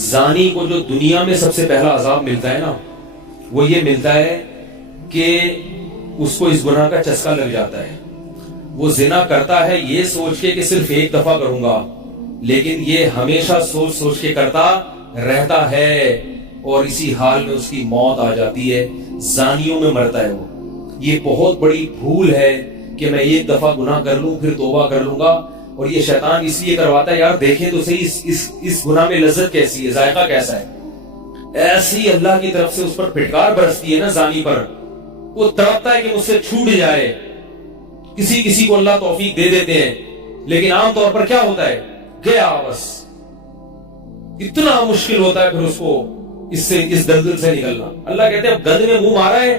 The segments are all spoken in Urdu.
زانی کو جو دنیا میں سب سے پہلا عذاب ملتا ہے نا، وہ یہ ملتا ہے کہ اس کو اس گناہ کا چسکا لگ جاتا ہے. وہ زنا کرتا ہے یہ سوچ کے کہ صرف ایک دفعہ کروں گا، لیکن یہ ہمیشہ سوچ سوچ کے کرتا رہتا ہے، اور اسی حال میں اس کی موت آ جاتی ہے. زانیوں میں مرتا ہے وہ. یہ بہت بڑی بھول ہے کہ میں ایک دفعہ گناہ کر لوں پھر توبہ کر لوں گا. اور یہ شیطان اس لیے کرواتا ہے، یار دیکھیں تو صحیح اس گناہ میں لذت کیسی ہے، ذائقہ کیسا ہے. ایسی اللہ کی طرف سے اس پر پھٹکار برستی ہے نا زانی پر، وہ تڑپتا ہے کہ مجھ سے چھوٹ جائے. کسی کو اللہ توفیق دے دیتے ہیں، لیکن عام طور پر کیا ہوتا ہے، گیا بس. اتنا مشکل ہوتا ہے پھر اس کو اس دلدل سے نکلنا. اللہ کہتے ہیں اب گند میں منہ مارا ہے،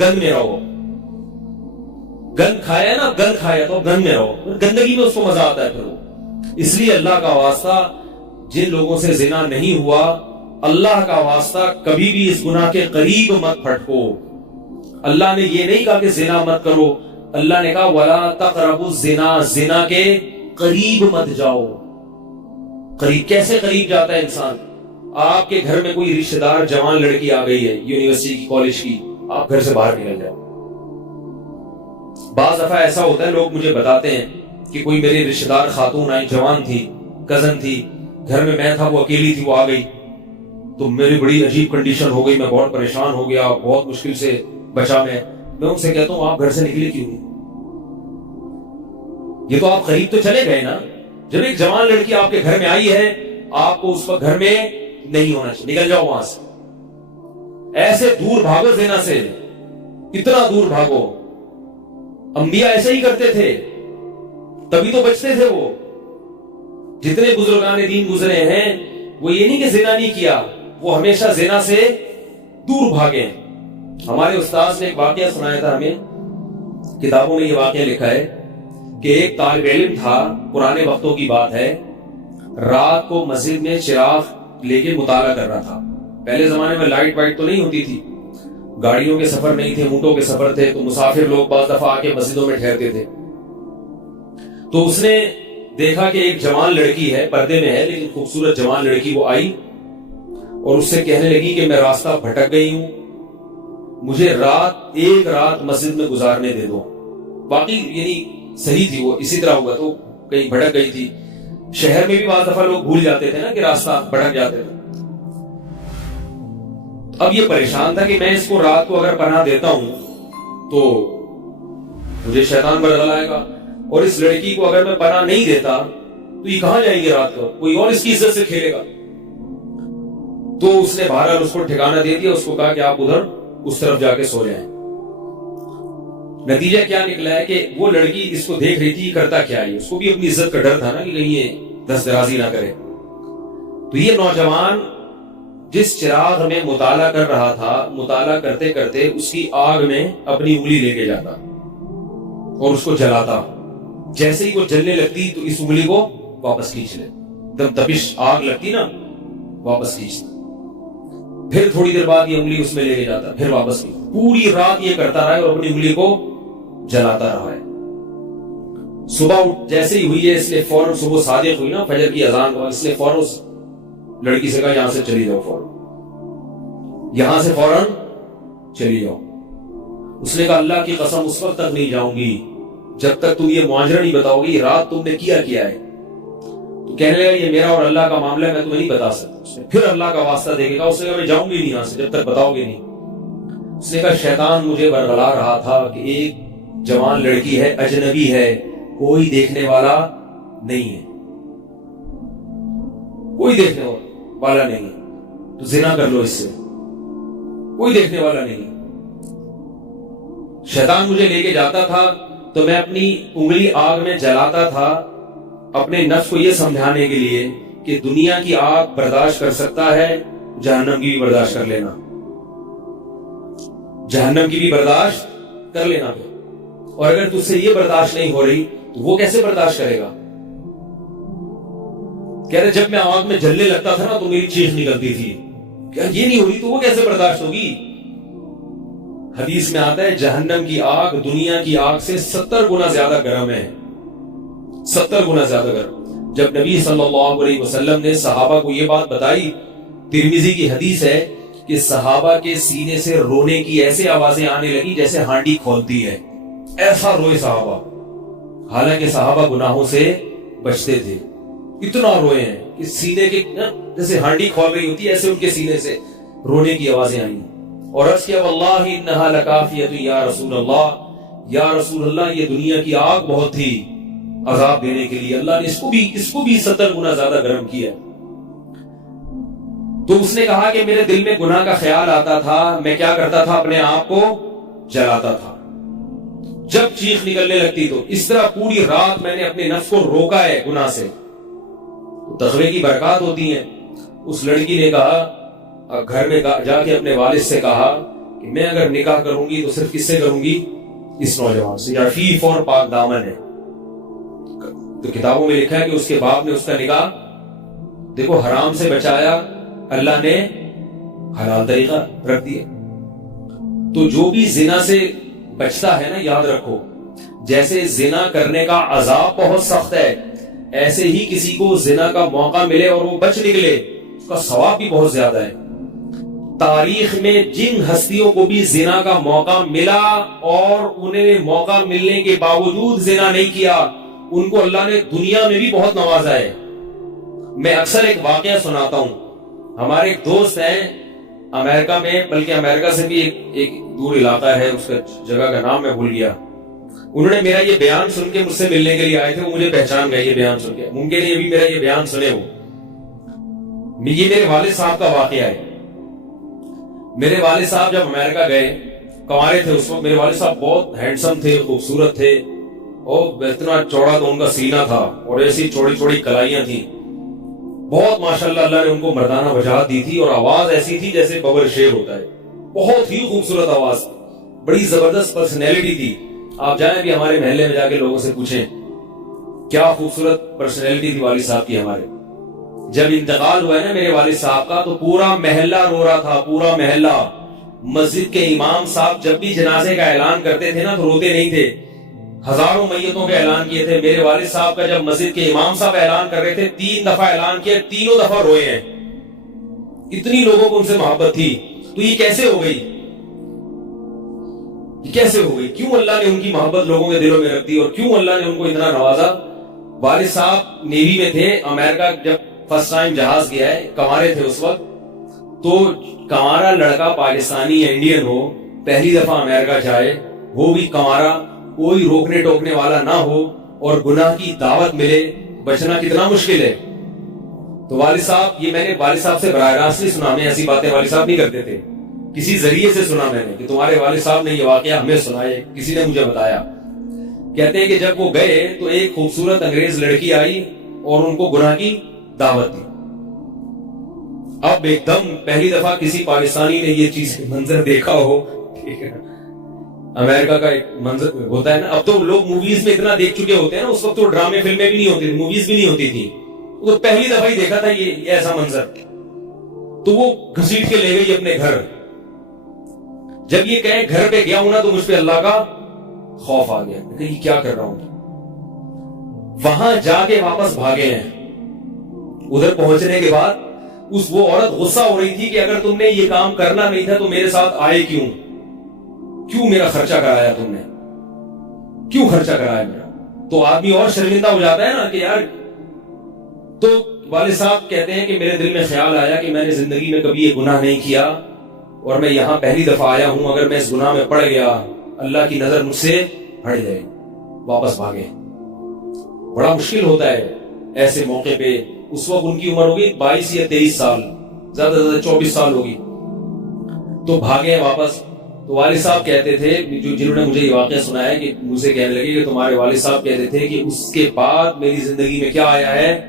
گند میں رہو. گند کھایا ہے نا، گند کھایا تو گند میں رہو. گندگی میں اس کو مزہ آتا ہے پھر وہ. اس لیے اللہ کا واسطہ جن لوگوں سے زنا نہیں ہوا، اللہ کا واسطہ کبھی بھی اس گناہ کے قریب مت پھٹکو. اللہ نے یہ نہیں کہا کہ زنا مت کرو، اللہ نے کہا وَلَا تَقْرَبُوا الزِّنَا، زنا کے قریب مت جاؤ. قریب کیسے قریب جاتا ہے انسان؟ آپ کے گھر میں کوئی رشتہ دار جوان لڑکی آ گئی ہے یونیورسٹی کی، کالج کی، آپ گھر سے باہر نکل جاؤ. بعض دفعہ ایسا ہوتا ہے، لوگ مجھے بتاتے ہیں کہ کوئی میری رشتہ دار خاتون آئی، جوان تھی، کزن تھی، گھر میں تھا، وہ اکیلی تھی، وہ آ گئی تو میری بڑی عجیب کنڈیشن ہو گئی، میں بہت پریشان ہو گیا، بہت مشکل سے بچا میں ان سے کہتا ہوں آپ گھر سے نکلے کیوں نہیں؟ یہ تو آپ قریب تو چلے گئے نا. جب ایک جوان لڑکی آپ کے گھر میں آئی ہے، آپ کو اس وقت گھر میں نہیں ہونا چاہیے، نکل جاؤ وہاں سے. ایسے دور بھاگو زنا سے، اتنا دور بھاگو. انبیاء ایسے ہی کرتے تھے، تبھی تو بچتے تھے. وہ جتنے بزرگان دین گزرے ہیں، وہ یہ نہیں کہ زنا نہیں کیا، وہ ہمیشہ زنا سے دور بھاگے. ہمارے استاذ نے ایک واقعہ سنایا تھا ہمیں، کتابوں میں یہ واقعہ لکھا ہے کہ ایک طالب علم تھا، پرانے وقتوں کی بات ہے، رات کو مسجد میں چراغ لے کے مطالعہ کر رہا تھا. پہلے زمانے میں لائٹ وائٹ تو نہیں ہوتی تھی، گاڑیوں کے سفر نہیں تھے، اونٹوں کے سفر تھے، تو مسافر لوگ بعض دفعہ آ کے مسجدوں میں ٹھہرتے تھے. تو اس نے دیکھا کہ ایک جوان لڑکی ہے، پردے میں ہے لیکن خوبصورت جوان لڑکی، وہ آئی اور اس سے کہنے لگی کہ میں راستہ بھٹک گئی ہوں، مجھے ایک رات مسجد میں گزارنے دے دو. باقی یعنی صحیح تھی، وہ اسی طرح ہوا تو کہیں بھٹک گئی تھی. شہر میں بھی بعض دفعہ لوگ بھول جاتے تھے نا کہ راستہ بھٹک جاتے تھے. اب یہ پریشان تھا کہ میں اس کو رات کو اگر پناہ دیتا ہوں تو مجھے شیطان بدل آئے گا، اور اس لڑکی کو اگر میں پناہ نہیں دیتا تو یہ کہاں جائے گی رات کو، کوئی اور اس کی عزت سے کھیلے گا. تو اس نے بہرحال اس کو ٹھکانہ دے دیا، اس کو کہا کہ آپ ادھر اس طرف جا کے سو جائیں. نتیجہ کیا نکلا ہے کہ وہ لڑکی اس کو دیکھ رہی تھی کرتا کیا ہے، اس کو بھی اپنی عزت کا ڈر تھا نا کہ کہیں یہ دست درازی نہ کرے. تو یہ نوجوان جس چراغ میں مطالعہ کر رہا تھا، مطالعہ کرتے کرتے اس کی آگ میں اپنی انگلی لے کے جاتا اور اس کو جلاتا. جیسے ہی وہ جلنے لگتی تو اس انگلی کو واپس کھینچ لے، جب تپش آگ لگتی نا واپس کھینچتا. پھر تھوڑی دیر بعد یہ انگلی اس میں لے کے جاتا، پھر واپس کھینچتا. پوری رات یہ کرتا رہا اور اپنی انگلی کو جلاتا رہا ہے. صبح جیسے ہی ہوئی ہے، اس نے فوراً، صبح صادق ہوئی نا فجر کی اذان کو، اس نے فوراً اس لڑکی سے کہا یہاں سے چلی جاؤ، فوراً یہاں سے فوراً چلی جاؤ. اس نے کہا اللہ کی قسم اس وقت تک نہیں جاؤں گی جب تک تم یہ معاجرہ نہیں بتاؤ گی رات تم نے کیا ہے. تو کہنے لگا یہ میرا اور اللہ کا معاملہ ہے، میں تمہیں نہیں بتا سکتا. اس نے پھر اللہ کا واسطہ دے گا، اس نے کہا میں جاؤں گی نہیں یہاں سے جب تک بتاؤ گے نہیں. اس نے کہا شیطان مجھے برگلا رہا تھا کہ ایک جوان لڑکی ہے، اجنبی ہے، کوئی دیکھنے والا نہیں ہے، کوئی دیکھنے والا نہیں ہے، تو زنا کر لو اس سے، کوئی دیکھنے والا نہیں. شیطان مجھے لے کے جاتا تھا تو میں اپنی انگلی آگ میں جلاتا تھا، اپنے نفس کو یہ سمجھانے کے لیے کہ دنیا کی آگ برداشت کر سکتا ہے، جہنم کی بھی برداشت کر لینا، جہنم کی بھی برداشت کر لینا. اور اگر تجھ سے یہ برداشت نہیں ہو رہی تو وہ کیسے برداشت کرے گا؟ کہہ رہے جب میں آگ میں جلنے لگتا تھا نا تو میری چیخ نکلتی تھی، کیا یہ نہیں ہو رہی تو وہ کیسے برداشت ہوگی؟ حدیث میں آتا ہے جہنم کی آگ دنیا کی آگ سے 70 گنا زیادہ گرم ہے، 70 گنا زیادہ گرم. جب نبی صلی اللہ علیہ وسلم نے صحابہ کو یہ بات بتائی ترمذی کی حدیث ہے کہ صحابہ کے سینے سے رونے کی ایسے آوازیں آنے لگی جیسے ہانڈی کھولتی ہے، ایسا روئے صحابہ، حالانکہ صحابہ گناہوں سے بچتے تھے، اتنا روئے ہیں کہ سینے کے جیسے ہانڈی کھول رہی ہوتی ہے ایسے ان کے سینے سے رونے کی آوازیں آئیں، اور عرض کیا واللہ انہا لکافیۃ یا رسول اللہ، یا رسول اللہ یہ دنیا کی آگ بہت تھی عذاب دینے کے لیے، اللہ نے اس کو بھی 70 گنا زیادہ گرم کیا۔ تو اس نے کہا کہ میرے دل میں گناہ کا خیال آتا تھا، میں کیا کرتا تھا، اپنے آپ کو جلاتا تھا جب چیخ نکلنے لگتی، تو اس طرح پوری رات میں نے اپنے نفس کو روکا ہے گناہ سے۔ تقوی کی برکات ہوتی ہیں۔ اس لڑکی نے کہا، گھر میں جا کے اپنے والد سے کہا کہ میں اگر نکاح کروں گی تو صرف کس سے کروں گی، اس نوجوان سے، عفیف اور پاک دامن ہے۔ تو کتابوں میں لکھا ہے کہ اس کے باپ نے اس کا نکاح دیکھو حرام سے بچایا، اللہ نے حلال طریقہ رکھ دیا۔ تو جو بھی زنا سے بچتا ہے نا، یاد رکھو جیسے زنا کرنے کا عذاب بہت سخت ہے، ایسے ہی کسی کو زنا کا موقع ملے اور وہ بچ نکلے، اس کا ثواب بھی بہت زیادہ ہے۔ تاریخ میں جن ہستیوں کو بھی زنا کا موقع ملا اور انہیں موقع ملنے کے باوجود زنا نہیں کیا، ان کو اللہ نے دنیا میں بھی بہت نوازا ہے۔ میں اکثر ایک واقعہ سناتا ہوں، ہمارے ایک دوست ہیں امریکہ میں، بلکہ امریکہ سے بھی ایک دور علاقہ ہے، اس کا جگہ کا نام میں بھول گیا، انہوں نے میرا یہ بیان سن کے مجھ سے ملنے کے لیے آئے تھے، وہ مجھے پہچان گئے یہ بیان سن کے، ممکن ہے یہ بھی میرا یہ بیان سنے ہو۔ یہ میرے والد صاحب کا واقعہ ہے۔ میرے والد صاحب جب امریکہ گئے، کنوارے تھے اس وقت، میرے والد صاحب بہت ہینڈسم تھے، خوبصورت تھے، اور اتنا چوڑا تو ان کا سینہ تھا اور ایسی چوڑی چوڑی کلائیاں تھیں، بہت ماشاءاللہ اللہ نے ان کو مردانہ وجاہت دی تھی، اور آواز ایسی تھی جیسے ببر شیر ہوتا ہے، بہت ہی خوبصورت آواز، بڑی زبردست پرسنالٹی تھی۔ آپ جائیں بھی ہمارے محلے میں جا کے لوگوں سے پوچھیں کیا خوبصورت پرسنالٹی تھی والد صاحب کی ہمارے۔ جب انتقال ہوا ہے نا میرے والد صاحب کا، تو پورا محلہ رو رہا تھا، پورا محلہ۔ مسجد کے امام صاحب جب بھی جنازے کا اعلان کرتے تھے نا تو روتے نہیں تھے، ہزاروں میتوں کے اعلان کیے تھے۔ میرے والد صاحب کا جب مسجد کے امام صاحب اعلان کر رہے تھے، 3 دفعہ اعلان کیا، تینوں دفعہ روئے ہیں، اتنی لوگوں کو ان سے محبت تھی۔ تو یہ کیسے ہو گئی، یہ کیسے ہو گئی؟ کیوں اللہ نے ان کی محبت لوگوں کے دلوں میں رکھ دی، اور کیوں اللہ نے ان کو اتنا نوازا؟ والد صاحب نیوی میں تھے، امریکہ جب فرسٹ ٹائم جہاز گیا ہے، کنوارے تھے اس وقت، تو کنوارا لڑکا پاکستانی یا انڈین ہو، پہلی دفعہ امریکہ جائے، وہ بھی کنوارا، کوئی روکنے ٹوکنے والا نہ ہو، اور گناہ کی دعوت ملے، بچنا کتنا مشکل ہے۔ تو والد صاحب، یہ میں نے والد صاحب سے براہ راست نہیں سنا، میں ایسی باتیں والد صاحب نہیں کرتے تھے، کسی ذریعے سے سنا میں نے کہ تمہارے والد صاحب نے یہ واقعہ ہمیں سنائے، کسی نے مجھے بتایا۔ کہتے ہیں کہ جب وہ گئے تو ایک خوبصورت انگریز لڑکی آئی اور ان کو گناہ کی دعوت دی۔ اب ایک دم پہلی دفعہ کسی پاکستانی نے یہ چیز منظر دیکھا ہو، ٹھیک ہے، امریکہ کا ایک منظر ہوتا ہے نا، اب تو لوگ موویز میں اتنا دیکھ چکے ہوتے ہیں نا، اس وقت تو ڈرامے فلمیں بھی نہیں ہوتی تھی، موویز بھی نہیں ہوتی تھی، تو پہلی دفعہ ہی دیکھا تھا یہ ایسا منظر، تو وہ گھسیٹ کے لے گئی اپنے گھر۔ جب یہ کہیں گھر پہ گیا ہوں نا تو مجھ پہ اللہ کا خوف آ گیا کہ یہ کیا کر رہا ہوں۔ وہاں جا کے واپس بھاگے ہیں۔ ادھر پہنچنے کے بعد وہ عورت غصہ ہو رہی تھی کہ اگر تم نے یہ کام کرنا نہیں تھا تو میرے ساتھ آئے کیوں میرا خرچہ کرایا تم نے، کیوں خرچہ کرایا میرا؟ تو آدمی اور شرمندہ ہو جاتا ہے نا کہ یار۔ تو والد صاحب کہتے ہیں کہ میرے دل میں خیال آیا کہ میں نے زندگی میں کبھی یہ گناہ نہیں کیا، اور میں یہاں پہلی دفعہ آیا ہوں، اگر میں اس گناہ میں پڑ گیا اللہ کی نظر مجھ سے ہٹ جائے۔ واپس بھاگے۔ بڑا مشکل ہوتا ہے ایسے موقع پہ۔ اس وقت ان کی عمر ہوگی 22 یا 23 سال، زیادہ سے زیادہ 24 سال ہوگی، تو بھاگے واپس۔ تو والد صاحب کہتے تھے، جنہوں نے مجھے یہ واقعہ سنایا، کہ مجھے کہنے لگے کہ تمہارے والد صاحب کہتے تھے کہ اس کے بعد میری زندگی میں کیا آیا ہے،